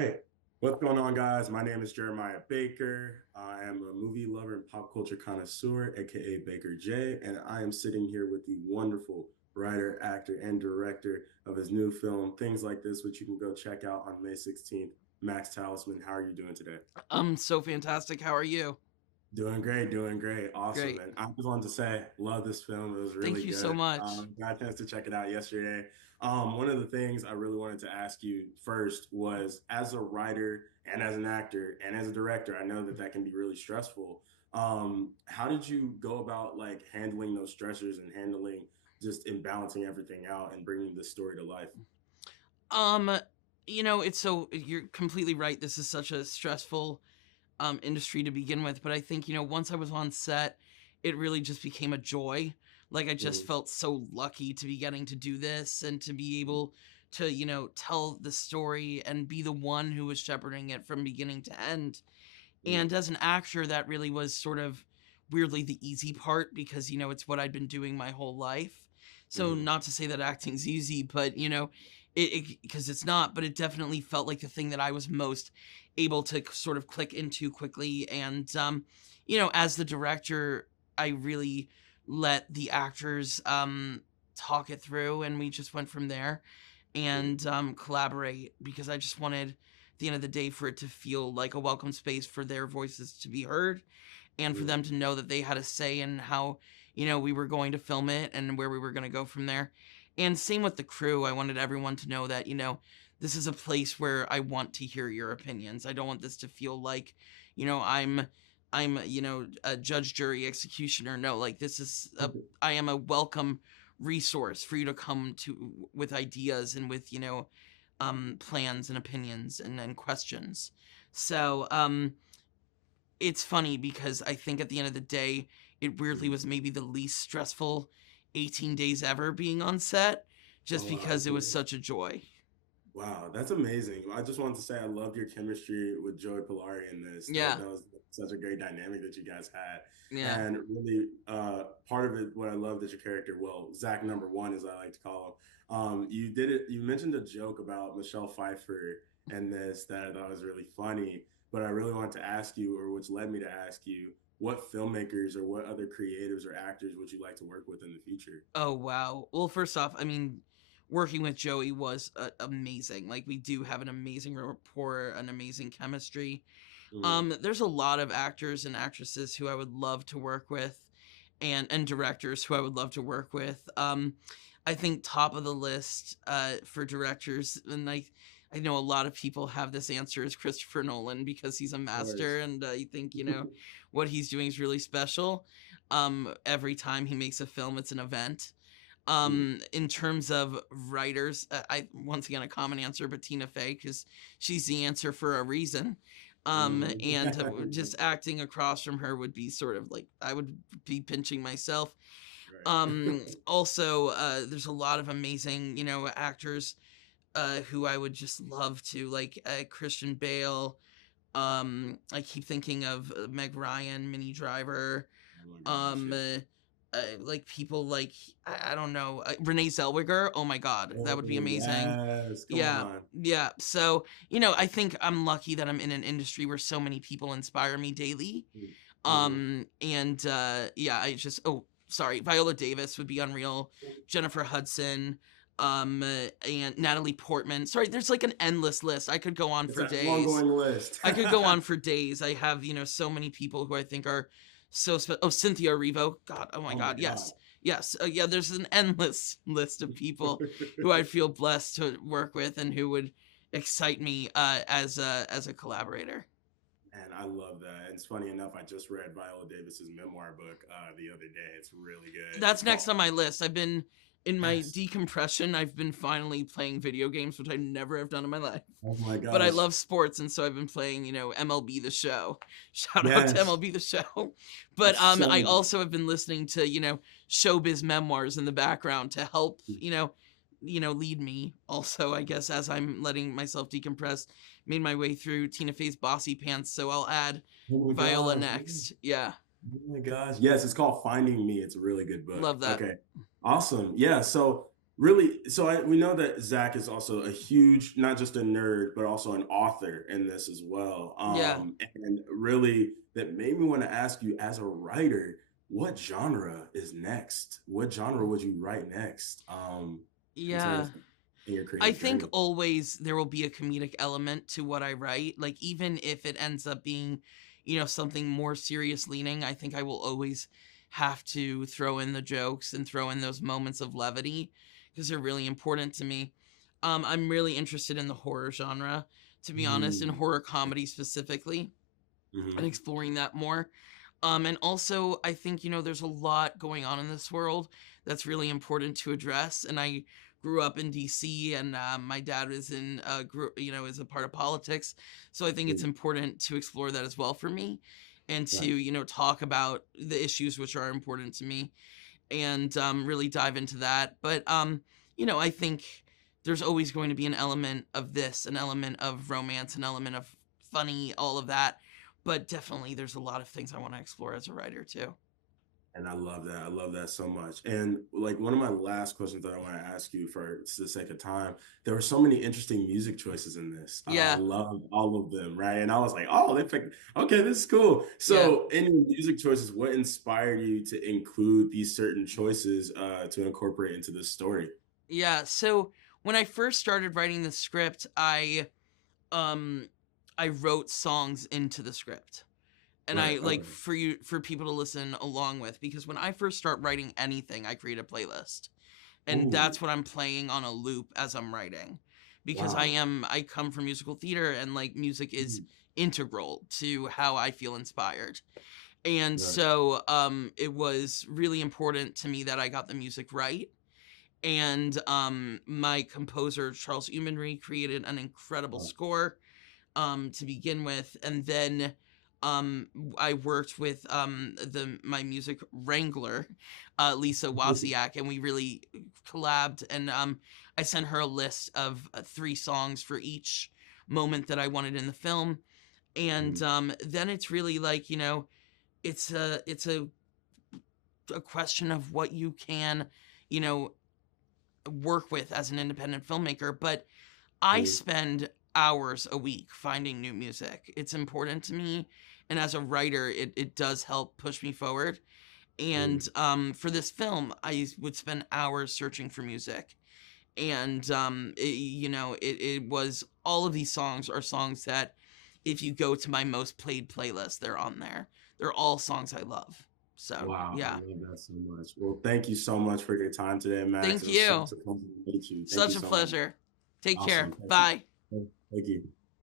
right. What's going on, guys? My name is Jeremiah Baker. I am a movie lover and pop culture connoisseur, aka Baker J, and I am sitting here with the wonderful writer, actor, and director of his new film, Things Like This, which you can go check out on May 16th. Max Talisman, how are you doing today? I'm so fantastic. How are you? Doing great, doing great. Awesome. Great. And I just wanted to say, love this film. It was really Thank you so good. much. Got a chance to check it out yesterday. One of the things I really wanted to ask you first was as a writer and as an actor and as a director, I know that that can be really stressful. How did you go about like handling those stressors and handling just in balancing everything out and bringing this story to life? Um, it's so you're completely right. This is such a stressful industry to begin with, but I think, once I was on set, it really just became a joy. Like I just Mhm. felt so lucky to be getting to do this and to be able to, tell the story and be the one who was shepherding it from beginning to end. Mhm. And as an actor, that really was sort of weirdly the easy part because, it's what I'd been doing my whole life. So, Mhm. not to say that acting's easy, but, because it's not, but it definitely felt like the thing that I was most able to sort of click into quickly. And, as the director, I really let the actors talk it through and we just went from there Mhm. and collaborate because I just wanted, at the end of the day, for it to feel like a welcome space for their voices to be heard and for them Mhm. to know that they had a say in how, we were going to film it and where we were going to go from there. And same with the crew. I wanted everyone to know that, this is a place where I want to hear your opinions. I don't want this to feel like, I'm a judge, jury, executioner. No, like I am a welcome resource for you to come to with ideas and with, plans and opinions and questions. So, it's funny because I think at the end of the day, it weirdly Mhm. was maybe the least stressful 18 days ever being on set, just Oh, wow. because it was such a joy. Wow, that's amazing. I just wanted to say I loved your chemistry with Joey Pilari in this. That Yeah, that was such a great dynamic that you guys had. yeah. And really, part of it, what I love that your character, well, Zach number one, as I like to call him, you did it. You mentioned a joke about Michelle Pfeiffer and this that I thought was really funny. But I really wanted to ask you, or which led me to ask you, what filmmakers or what other creatives or actors would you like to work with in the future? Oh, wow. Well, first off, I mean, working with Joey was amazing. Like, we do have an amazing rapport, an amazing chemistry. Mm, There's a lot of actors and actresses who I would love to work with, and directors who I would love to work with. I think top of the list for directors, and I know a lot of people have this answer is Christopher Nolan because he's a of course. master, and I think what he's doing is really special. Every time he makes a film, it's an event. Mm, In terms of writers, I once again a common answer, but Tina Fey because she's the answer for a reason. And mhm. just acting across from her would be sort of like I would be pinching myself. Right. Also, there's a lot of amazing, actors who I would just love to, like Christian Bale. I keep thinking of Meg Ryan, Minnie Driver. Oh my gosh, Um, yeah. uh, like people like I don't know Renee Zellweger. Oh my God, that would be Oh, amazing. yes, come Yeah, on. yeah. So I think I'm lucky that I'm in an industry where so many people inspire me daily. Mm, mhm. And yeah, I just sorry, Viola Davis would be unreal. Jennifer Hudson, and Natalie Portman. Sorry, there's like an endless list. I could go on It's for an days. ongoing list. I could go on for days. I have, so many people who I think are oh, Cynthia Erivo. God, oh my Oh my God, god. yes. Yes. Yeah, there's an endless list of people who I feel blessed to work with and who would excite me as a collaborator. And I love that. And it's funny enough, I just read Viola Davis's memoir book the other day. It's really good. It's That's called next on my list. I've been in my Yes. decompression. I've been finally playing video games, which I never have done in my life. Oh my But I gosh. love sports, and so I've been playing, MLB The Show. Shout out to Yes. MLB The Show. But It's so I good. also have been listening to, showbiz memoirs in the background to help, lead me. Also, I guess as I'm letting myself decompress, made my way through Tina Fey's Bossy Pants, so I'll add Oh my Viola gosh. next. Yeah, Oh my gosh. Yes, it's called Finding Me. It's a really good book. love that. Okay. Awesome. Yeah. So really, so we know that Zach is also a huge, not just a nerd, but also an author in this as well. Yeah. And really, that made me want to ask you, as a writer, what genre is next? What genre would you write next? In Yeah. terms of in your I creative think journey. always there will be a comedic element to what I write. Like, even if it ends up being, something more serious leaning, I think I will always have to throw in the jokes and throw in those moments of levity because they're really important to me. I'm really interested in the horror genre, to be honest, in Mm, horror comedy specifically, and mhm, exploring that more. And also, I think, there's a lot going on in this world that's really important to address. And I grew up in DC, and my dad is is a part of politics. So I think it's mm, important to explore that as well for me, and to, right. talk about the issues which are important to me, and really dive into that. But, I think there's always going to be an element of this, an element of romance, an element of funny, all of that. But definitely, there's a lot of things I want to explore as a writer too. And I love that. I love that so much. And like one of my last questions that I want to ask you for the sake of time, there were so many interesting music choices in this. I Yeah, love all of them, right? And I was like, oh, they picked, okay, this is cool. yeah, So in your music choices, what inspired you to include these certain choices to incorporate into this story? yeah. So when I first started writing the script, um I wrote songs into the script. And Right. I like Okay. for people to listen along with, because when I first start writing anything, I create a playlist. And Ooh, that's what I'm playing on a loop as I'm writing, because wow. I come from musical theater, and like music is Mhm. integral to how I feel inspired. And Right. so it was really important to me that I got the music right. And my composer Charles Umanry created an incredible Wow. score to begin with, and then I worked with the my music wrangler, Lisa Wozniak, and we really collabed. And I sent her a list of 3 songs for each moment that I wanted in the film. And Mhm. then it's really like, it's a question of what you can, you know work with as an independent filmmaker. But I Mhm. spend hours a week finding new music. It's important to me. And as a writer, it does help push me forward. And Mhm. for this film, I would spend hours searching for music. And it was, all of these songs are songs that, if you go to my most played playlist, they're on there. They're all songs I love. So Wow, I yeah. love that so much. Well, thank you so much for your time today, Max. Thank It was such you. a pleasure to meet you. Thank you Such a so much. pleasure. Take care. Awesome. Thank you. Bye. Thank you.